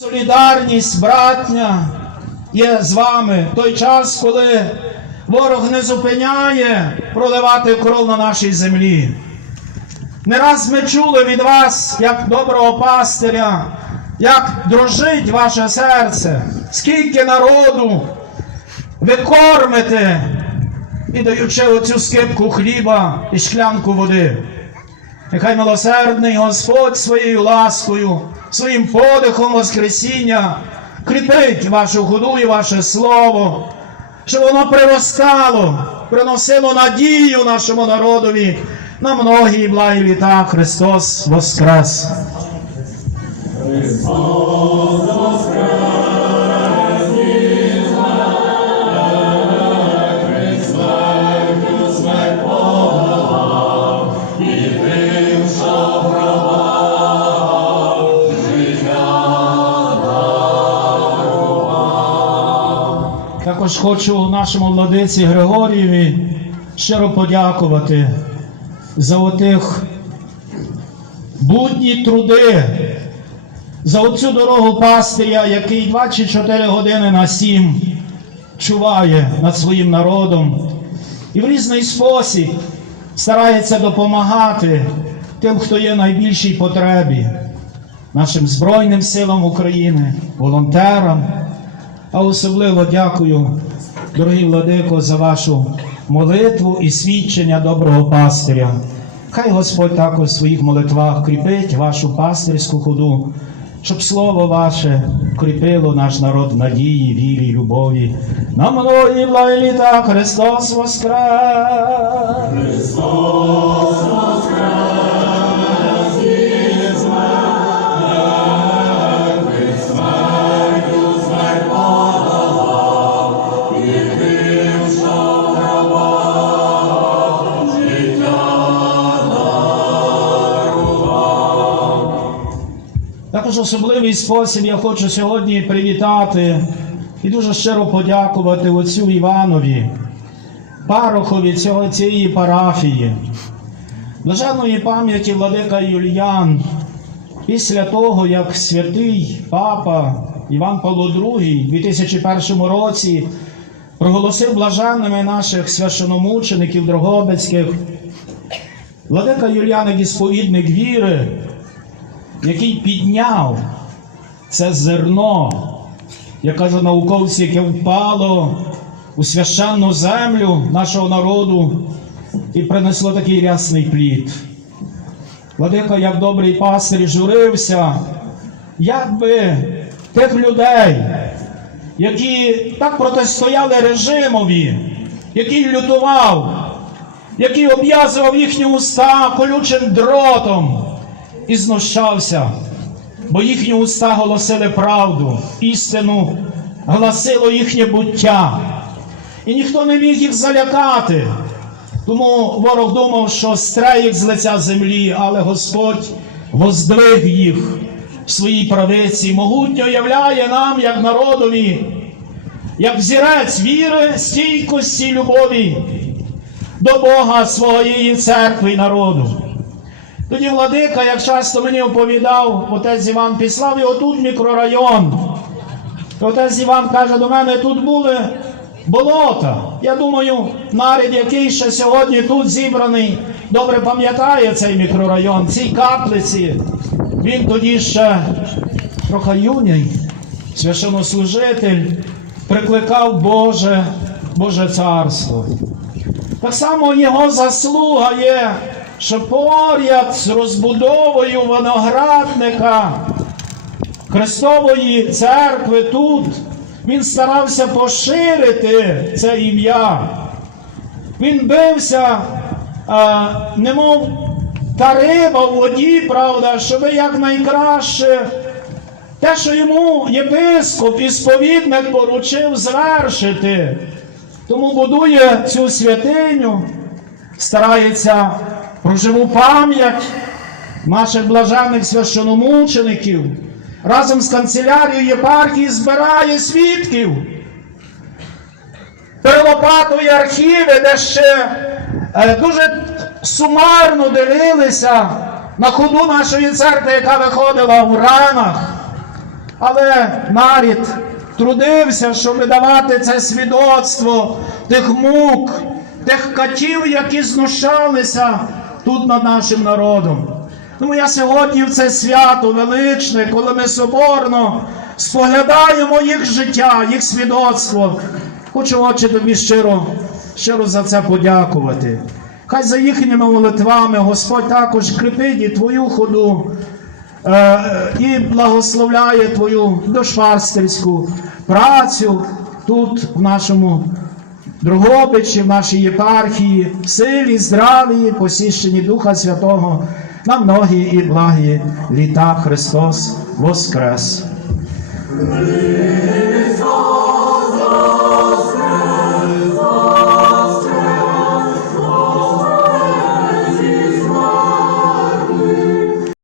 Солідарність, братня є з вами в той час, коли ворог не зупиняє проливати кров на нашій землі. Не раз ми чули від вас, як доброго пастиря, як дрожить ваше серце, скільки народу ви кормите, і даючи оцю скипку хліба і шклянку води. Нехай милосердний Господь своєю ласкою, своїм подихом Воскресіння кріпить вашу ходу і ваше слово, щоб воно приростало, приносило надію нашому народові на многі благі літа Христос Воскрес! Також хочу нашому владиці Григорієві щиро подякувати за отих будні труди, за оцю дорогу пастиря, який 24 години на 7 чуває над своїм народом і в різний спосіб старається допомагати тим, хто є в найбільшій потребі, нашим Збройним силам України, волонтерам. А особливо дякую, дорогі владико, за вашу молитву і свідчення доброго пастиря. Хай Господь також в своїх молитвах кріпить вашу пастирську ходу, щоб слово ваше кріпило наш народ в надії, вірі, любові. На многі благі літа Христос Воскрес! Також особливий спосіб я хочу сьогодні привітати і дуже щиро подякувати отцю Іванові, парохові цього, цієї парафії, блаженної пам'яті владика Юліян, після того, як святий папа Іван Павло II у 2001 році проголосив блаженними наших священомучеників Дрогобицьких, владика Юліан, як і сповідник віри, який підняв це зерно, як кажуть науковці, яке впало у священну землю нашого народу і принесло такий рясний плід. Владика, як добрий пастир, журився, як би тих людей, які так протистояли режимові, який лютував, який обв'язував їхні уста колючим дротом і знущався, бо їхні уста голосили правду, істину, гласило їхнє буття. І ніхто не міг їх залякати. Тому ворог думав, що стре їх з лиця землі, але Господь воздвиг їх в своїй правиці, могутньо являє нам, як народові, як взірець віри, стійкості, любові до Бога своєї церкви і народу. Тоді владика, як часто мені оповідав, отець Іван післав його тут мікрорайон. Отець Іван каже до мене, тут були болота. Я думаю, нарід, який ще сьогодні тут зібраний, добре пам'ятає цей мікрорайон, ці каплиці. Він тоді ще трохи юний, священнослужитель, прикликав Боже, Боже царство. Так само його заслуга є, що поряд з розбудовою виноградника Христової церкви тут він старався поширити це ім'я. Він бився, а, немов та риба в воді, правда, щоб якнайкраще те, що йому єпископ і сповідник поручив звершити. Тому будує цю святиню, старається про живу пам'ять наших блажених священомучеників, разом з канцелярією єпархії збирає свідків, перелопатує архіви, де ще е, дуже сумарно дивилися на ходу нашої церкви, яка виходила в ранах. Але нарід трудився, щоб давати це свідоцтво тих мук, тих катів, які знущалися тут над нашим народом. Тому я сьогодні в це свято величне, коли ми соборно споглядаємо їх життя, їх свідоцтво. Хочу очі тобі щиро, щиро за це подякувати. Хай за їхніми молитвами Господь також крепить і твою ходу е, і благословляє твою дошварстерську працю тут, в нашому Дрогобичі, в нашій єпархії, силі, здраві, посіщені Духа Святого на многі і благі літа Христос Воскрес.